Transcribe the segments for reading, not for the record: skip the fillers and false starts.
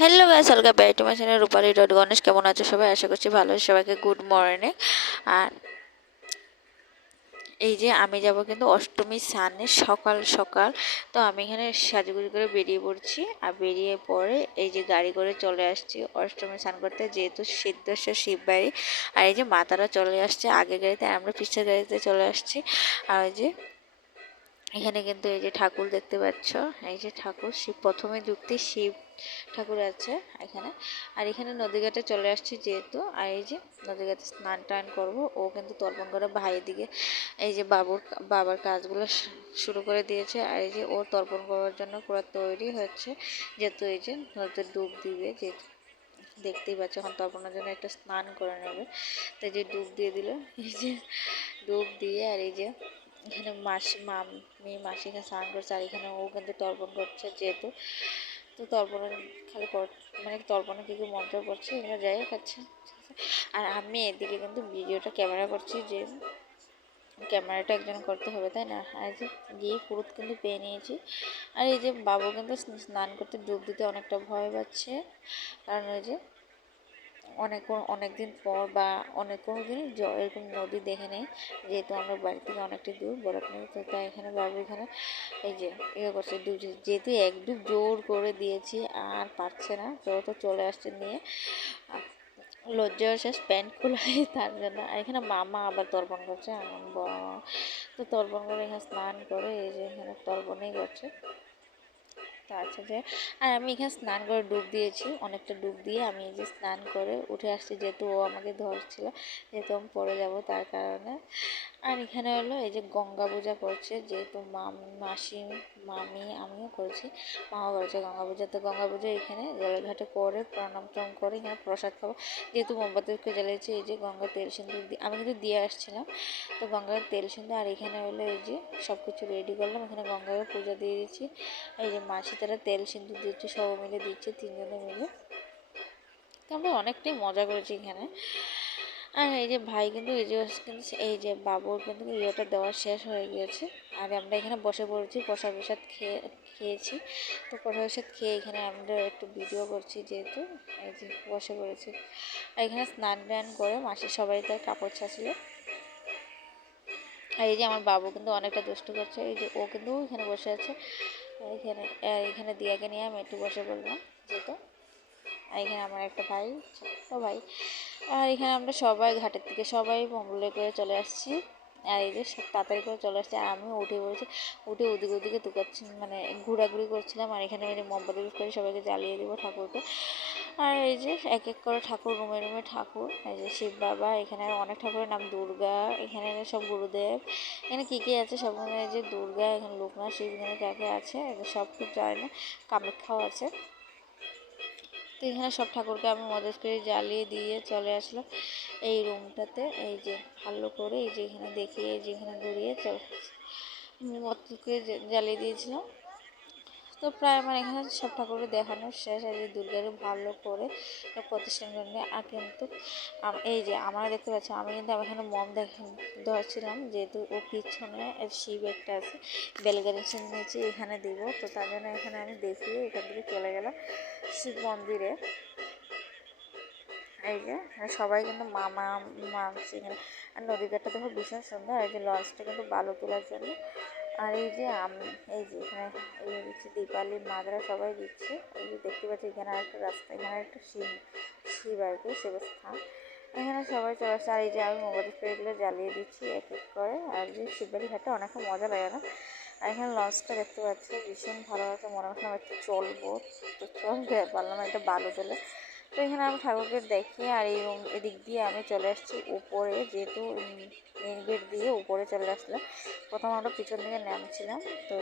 Hello guys, welcome back to my channel Rupali dot Ganesh. কেমন আছো সবাই? আশা করছি ভালো আছো। সবাইকে গুড মর্নিং। আর এই যে আমি যাব কিন্তু অষ্টমীর স্নানে সকাল সকাল। তো আমি এখানে সাজুগুজু করে বেরিয়ে পড়ছি, আর বেরিয়ে পরে এই যে গাড়ি করে চলে আসছি অষ্টমী স্নান করতে, যেহেতু সিদ্ধেশ্বর শিব বাড়ি। আর এই যে মাতারা চলে আসছে আগে গাড়িতে, আর আমরা পিছের গাড়িতে চলে আসছি। আর ওই যে এখানে কিন্তু এই যে ঠাকুর দেখতে পাচ্ছ, এই যে ঠাকুর শিব, প্রথমে ঢুকতে শিব ঠাকুর আছে এখানে। আর এখানে নদীঘাটে চলে আসছি যেহেতু, আর এই যে নদীঘাটে স্নান টান করবো। ও কিন্তু তর্পণ করে ভাইয়ের দিকে এই যে বাবার কাজগুলো শুরু করে দিয়েছে। আর এই যে ও তর্পণ করার জন্য পুরো তৈরি হচ্ছে, যেহেতু এই যে নদীতে ডুব দিবে। যে দেখতেই পাচ্ছ এখন তর্পণের জন্য একটা স্নান করে নেবে, তাই যে ডুব দিয়ে দিল। এই যে ডুব দিয়ে, আর এই যে এখানে মামি মাসিকে স্নান করছে, আর এখানে ও কিন্তু তর্পণ করছে যেহেতু। তো তর্পণের খালি মানে তর্পণে কী কী মন্ত্র করছে এগুলো যাই হোক আছে। আর আমি এদিকে কিন্তু ভিডিওটা ক্যামেরা করছি, যে ক্যামেরাটা একজন করতে হবে তাই না। আর যে গিয়ে পুরুত কিন্তু পেয়ে নিয়েছি। আর এই যে বাবু কিন্তু স্নান করতে ডুব দিতে অনেকটা ভয় পাচ্ছে, কারণ ওই যে অনেক দিন পর বা কোনো দিনই এরকম নদী দেখে নেই, যেহেতু আমরা বাড়ি থেকে অনেকটা দূর বরফ নদী। তো তাই এখানে বাবু এখানে এই যে ইয়ে করছে, ডুব, যেহেতু এক ডুব জোর করে দিয়েছি আর পারছে না, তো চলে আসছে নিয়ে। লজ্জা শেষ প্যান্ট খোলাই তার জন্য। আর এখানে মামা আবার তর্পণ করছে, আমার বড় মামা। তো তর্পণ করে এখানে স্নান করে এই যে এখানে তর্পণই করছে। তো আচ্ছা যে, আর আমি এখানে স্নান করে ডুব দিয়েছি, অনেকটা ডুব দিয়ে আমি এই যে স্নান করে উঠে আসছি, যেহেতু ও আমাকে ধরছিল, যেহেতু আমি পড়ে যাব তার কারণে। আর এখানে হলো এই যে গঙ্গা পূজা করছে, যেহেতু মাসি মামি আমিও করেছি, মাও করেছে গঙ্গা পূজা। তো গঙ্গা পূজা এখানে জলঘাটে করে প্রণাম টনাম করে এখানে প্রসাদ খাবো, যেহেতু মোমবাতিকে জ্বালিয়েছি। এই যে গঙ্গা তেল সিন্দুর দিয়ে আমি কিন্তু দিয়ে আসছিলাম, তো গঙ্গার তেল সিন্দুর। আর এখানে হলো এই যে সব কিছু রেডি করলাম, এখানে গঙ্গাকে পূজা দিয়ে দিচ্ছি। এই যে মাসি তারা তেল সিন্দুর দিচ্ছে, সব মিলে দিচ্ছে, তিনজনে মিলে। তো আমরা অনেকটাই মজা করেছি এখানে। আর এই যে ভাই কিন্তু এই যে এই যে বাবুর কিন্তু ইয়েটা দেওয়া শেষ হয়ে গিয়েছে, আর আমরা এখানে বসে পড়েছি, প্রসাদ খেয়েছি। তো প্রসাদ খেয়ে এখানে আমরা একটু ভিডিও করছি, যেহেতু এই যে বসে পড়েছি। আর এখানে স্নান টান করে মাসির সবাই তার কাপড় ছাড়ছিল। আর এই যে আমার বাবু কিন্তু অনেকটা দুষ্টু করছে, এই যে ও কিন্তু এখানে বসে আছে। এখানে এখানে দিয়াকে নিয়ে আমি একটু বসে পড়লাম যেহেতু। আর এখানে আমার একটা ভাই, ছোট্ট ভাই। আর এখানে আমরা সবাই ঘাটের থেকে সবাই মঙ্গলে করে চলে আসছি। আর এই যে সব তাড়াতাড়ি করে চলে আসছে, আর আমিও উঠে পড়েছি। উঠে ওদিকে ওদিকে তুকাচ্ছি, মানে ঘোরাঘুরি করছিলাম। আর এখানে এই মোমবাতি করে সবাইকে জ্বালিয়ে দেবো ঠাকুরকে। আর এই যে এক এক করে ঠাকুর, রুমে রুমে ঠাকুর, এই যে শিব বাবা, এখানে অনেক ঠাকুরের নাম, দুর্গা, এখানে সব গুরুদেব, এখানে কী কী আছে সব। এই যে দুর্গা, এখানে লোকনাথ, শিব, এখানে কাকে আছে সব কিছু জানি না, কামাখ্যাও আছে। তো এখানে সব ঠাকুরকে আমি মজা করে জ্বালিয়ে দিয়ে চলে আসলাম এই রুমটাতে। এই যে ভালো করে এই যে এখানে দেখিয়ে, এই যে এখানে ঘুরিয়ে চলে মতকে জ্বালিয়ে দিয়েছিলাম। তো প্রায় আমার এখানে সব ঠাকুরকে দেখানো শেষ। এই যে দুর্গাকে ভালো করে প্রতিষ্ঠান জন্য। আর কিন্তু এই যে আমরা দেখতে পাচ্ছি, আমি কিন্তু এখানে মম ধরছিলাম, যেহেতু ও পিছনে শিব একটা আছে, বেলগাড়ি নিচে এখানে দিব। তো তার জন্য এখানে আমি দেখিয়ে এখান থেকে চলে গেলাম শিব মন্দিরে। এই যে সবাই কিন্তু মামা এখানে। আর নদীঘাটটা দেখো ভীষণ সুন্দর। এই যে লঞ্চটা কিন্তু বালু তোলার জন্য। আর এই যে এই যে এখানে এই দিচ্ছে দীপালি মাদরা সবাই দিচ্ছে। এই যে দেখতে পাচ্ছি এখানে একটা রাস্তা, এখানে একটা শিব আর কি, শিবস্থান। এখানে সবাই চলে আসছে। আর এই যে আমি মোবাইল স্প্রেগুলো জ্বালিয়ে দিচ্ছি এক এক করে। আর যে শিববাড়ি ঘাটে অনেকটা মজা লাগে না। আর এখানে লঞ্চটা দেখতে পাচ্ছি ভীষণ ভালো আছে, মনে হচ্ছে আমি একটু চলবো। তো চলতে পারলাম একটা বালু তোলে। তো এখানে আমি ঠাকুরকে দেখি, আর এই এদিক দিয়ে আমি চলে আসছি উপরে, যেহেতু মেন গেট দিয়ে উপরে চলে আসলাম। প্রথম আমরা পিছন দিকে নামছিলাম,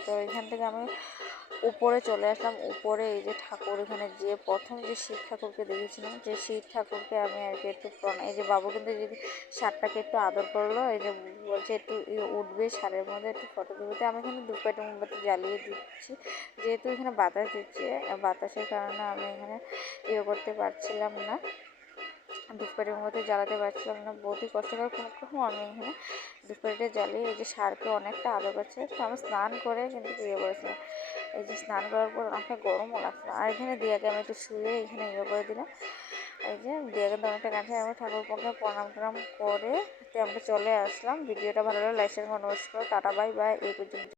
তো এখান থেকে আমি উপরে চলে আসলাম। উপরে এই যে ঠাকুর, এখানে যে প্রথম যে শিব ঠাকুরকে দেখেছিলাম, যে শিব ঠাকুরকে আমি আর কি একটু এই যে বাবু কিন্তু যদি ষাটটাকে একটু আদর করলো, এই যে বলছে একটু উঠবে ষাঁড়ের মধ্যে একটু ফটো তুলতে। আমি এখানে দুপাটি মোমবাতি জ্বালিয়ে দিচ্ছি, যেহেতু এখানে বাতাস দিচ্ছে, বাতাসের কারণে আমি এখানে করতে পারছিলাম না, ধূপকাঠির মধ্যে জ্বালাতে পারছিলাম না, বহুতই কষ্টকর। কোনো রকম আমি এখানে ধূপকাঠিটা জ্বালিয়ে এই যে ষাঁড়কে অনেকটা আলো করছে। তো আমি স্নান করে কিন্তু করেছিলাম। এই যে স্নান করার পর অনেকটা গরমও লাগছে। আর এখানে দিয়াকে আমি একটু শুয়ে এখানে করে দিলাম। এই যে দিয়াকে তো অনেকটা কাছে আমি ঠাকুর পক্ষে প্রণাম টনাম করে আমরা চলে আসলাম। ভিডিওটা ভালো লাগলে লাইক শেয়ার কমেন্ট করো। টাটা বাই বাই, এই পর্যন্ত।